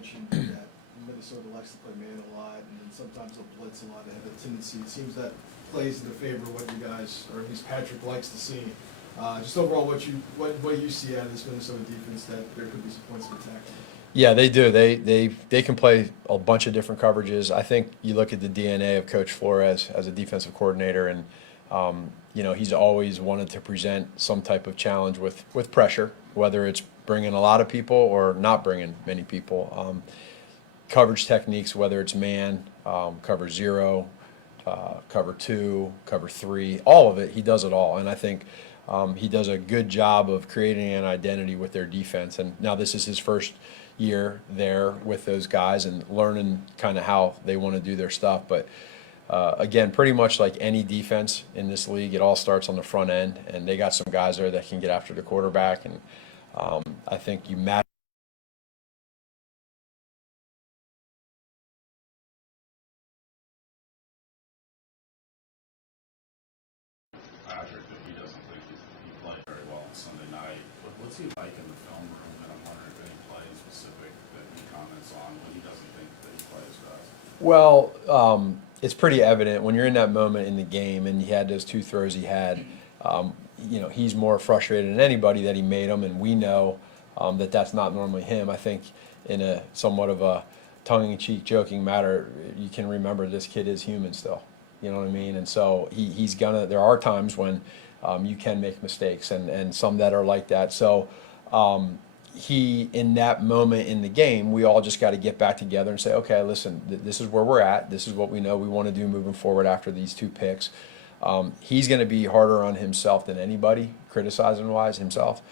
mentioned that Minnesota likes to play man a lot, and then sometimes they'll blitz a lot. They have a tendency. It seems that plays in the favor of what you guys, or at least Patrick, likes to see. Just overall, what you see out of this Minnesota defense, that there could be some points of attack. Yeah, they do. They can play a bunch of different coverages. I think you look at the DNA of Coach Flores as a defensive coordinator, and he's always wanted to present some type of challenge with pressure, whether it's bringing a lot of people or not bringing many people. Coverage techniques, whether it's man, cover 0, cover 2, cover 3, all of it. He does it all, and I think he does a good job of creating an identity with their defense. And now this is his first year there with those guys and learning kind of how they want to do their stuff. But again, pretty much like any defense in this league, it all starts on the front end, and they got some guys there that can get after the quarterback. And I think you match. Patrick, that he doesn't think he played very well on Sunday night. What's he like in the film room? And I'm wondering if any play specific that he comments on when he doesn't think that he plays best. Well, it's pretty evident when you're in that moment in the game, and he had those 2 throws he had. He's more frustrated than anybody that he made them, and we know that that's not normally him. I think in a somewhat of a tongue-in-cheek, joking matter, you can remember this kid is human still. You know what I mean? And so he's gonna. There are times when you can make mistakes, and some that are like that. So he, in that moment in the game, we all just got to get back together and say, okay, listen, this is where we're at. This is what we know we want to do moving forward after these 2 picks. He's going to be harder on himself than anybody, criticizing-wise himself.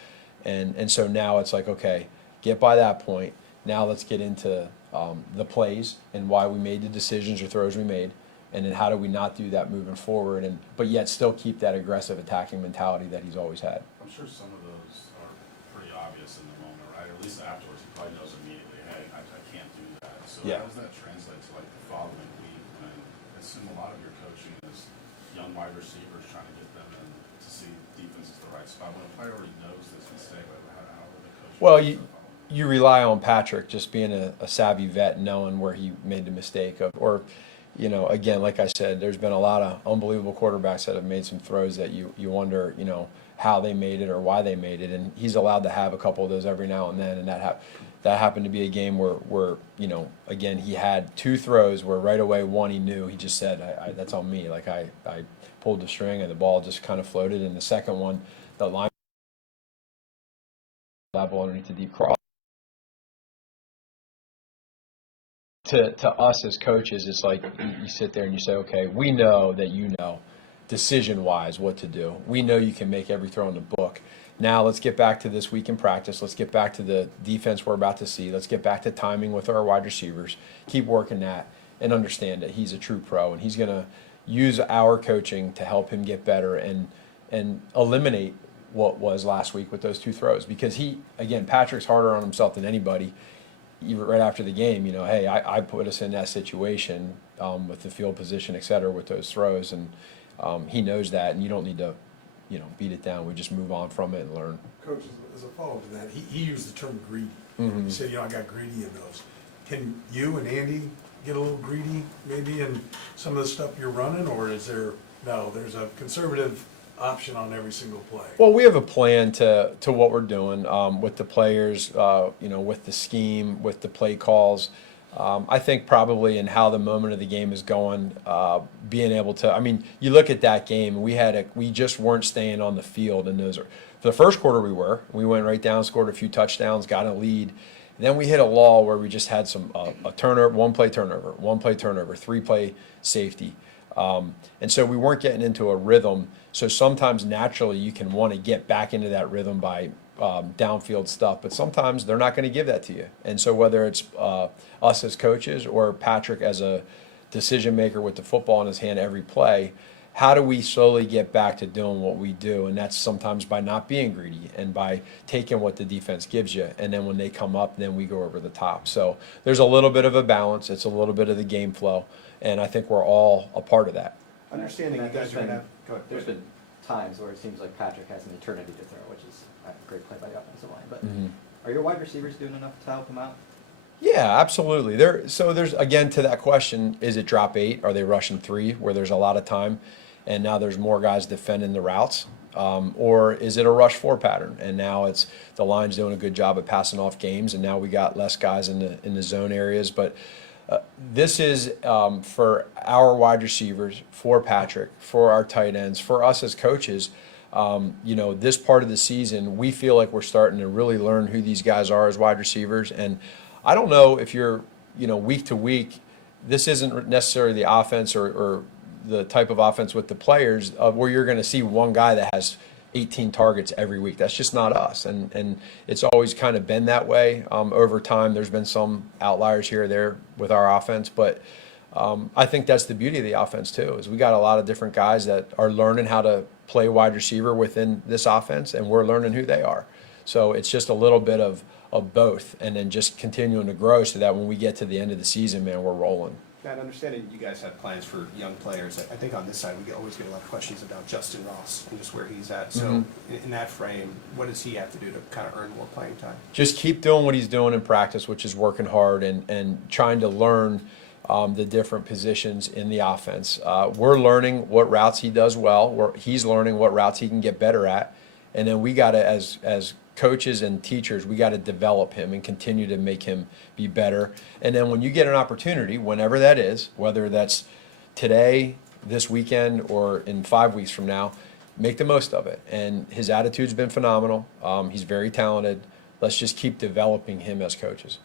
And so now it's like, okay, get by that point. Now let's get into the plays and why we made the decisions or throws we made. And then how do we not do that moving forward, but yet still keep that aggressive attacking mentality that he's always had. I'm sure some of those are pretty obvious in the moment, right? Or at least afterwards, he probably knows immediately, hey, I can't do that. So Yeah. How does that translate to like the following week when I assume a lot of your coaching is young wide receivers trying to get them in to see defense is the right spot? When a player already knows this mistake, how are the coaches? Well, you rely on Patrick just being a savvy vet, knowing where he made the mistake of, or again, like I said, there's been a lot of unbelievable quarterbacks that have made some throws that you wonder, how they made it or why they made it. And he's allowed to have a couple of those every now and then. And that happened to be a game where again, he had 2 throws where right away one he knew. He just said, that's on me. Like I pulled the string and the ball just kind of floated. And the second one, the line level underneath the deep cross. To us as coaches, it's like you sit there and you say, okay, we know that decision-wise what to do. We know you can make every throw in the book. Now let's get back to this week in practice. Let's get back to the defense we're about to see. Let's get back to timing with our wide receivers. Keep working that and understand that he's a true pro, and he's going to use our coaching to help him get better and eliminate what was last week with those 2 throws. Because Patrick's harder on himself than anybody. Even right after the game, hey, I put us in that situation with the field position, et cetera, with those throws, and he knows that, and you don't need to, beat it down. We just move on from it and learn. Coach, as a follow-up to that, he used the term greedy. Mm-hmm. He said, I got greedy in those. Can you and Andy get a little greedy maybe in some of the stuff you're running, or is there's a conservative option on every single play? Well, we have a plan to what we're doing with the players, with the scheme, with the play calls. I think probably in how the moment of the game is going, being able to. You look at that game, we just weren't staying on the field, and for the first quarter we went right down, scored a few touchdowns, got a lead. And then we hit a lull where we just had a turnover, 1-play turnover, 3-play safety. And so we weren't getting into a rhythm. So sometimes naturally you can want to get back into that rhythm by downfield stuff, but sometimes they're not going to give that to you. And so whether it's us as coaches or Patrick as a decision maker with the football in his hand every play, how do we slowly get back to doing what we do? And that's sometimes by not being greedy and by taking what the defense gives you. And then when they come up, then we go over the top. So there's a little bit of a balance. It's a little bit of the game flow. And I think we're all a part of that. Understanding you guys are going to have. There's been times where it seems like Patrick has an eternity to throw, which is a great play by the offensive line. But are your wide receivers doing enough to help him out? Yeah, absolutely. So there's again to that question: is it drop 8? Are they rushing 3, where there's a lot of time, and now there's more guys defending the routes, or is it a rush 4 pattern? And now it's the line's doing a good job of passing off games, and now we got less guys in the zone areas. But this is for our wide receivers, for Patrick, for our tight ends, for us as coaches. This part of the season, we feel like we're starting to really learn who these guys are as wide receivers. And I don't know if you're, week to week, this isn't necessarily the offense or the type of offense with the players where you're going to see one guy that has 18 targets every week. That's just not us. And it's always kind of been that way. Over time, there's been some outliers here or there with our offense, but I think that's the beauty of the offense too, is we got a lot of different guys that are learning how to play wide receiver within this offense, and we're learning who they are. So it's just a little bit of both, and then just continuing to grow so that when we get to the end of the season, man, we're rolling. Matt, understanding you guys have plans for young players, I think on this side, we always get a lot of questions about Justyn Ross and just where he's at. So in that frame, what does he have to do to kind of earn more playing time? Just keep doing what he's doing in practice, which is working hard and trying to learn the different positions in the offense. We're learning what routes he does well. He's learning what routes he can get better at. And then we got to, as coaches and teachers, we got to develop him and continue to make him be better. And then when you get an opportunity, whenever that is, whether that's today, this weekend, or in 5 weeks from now, make the most of it. And his attitude's been phenomenal. He's very talented. Let's just keep developing him as coaches.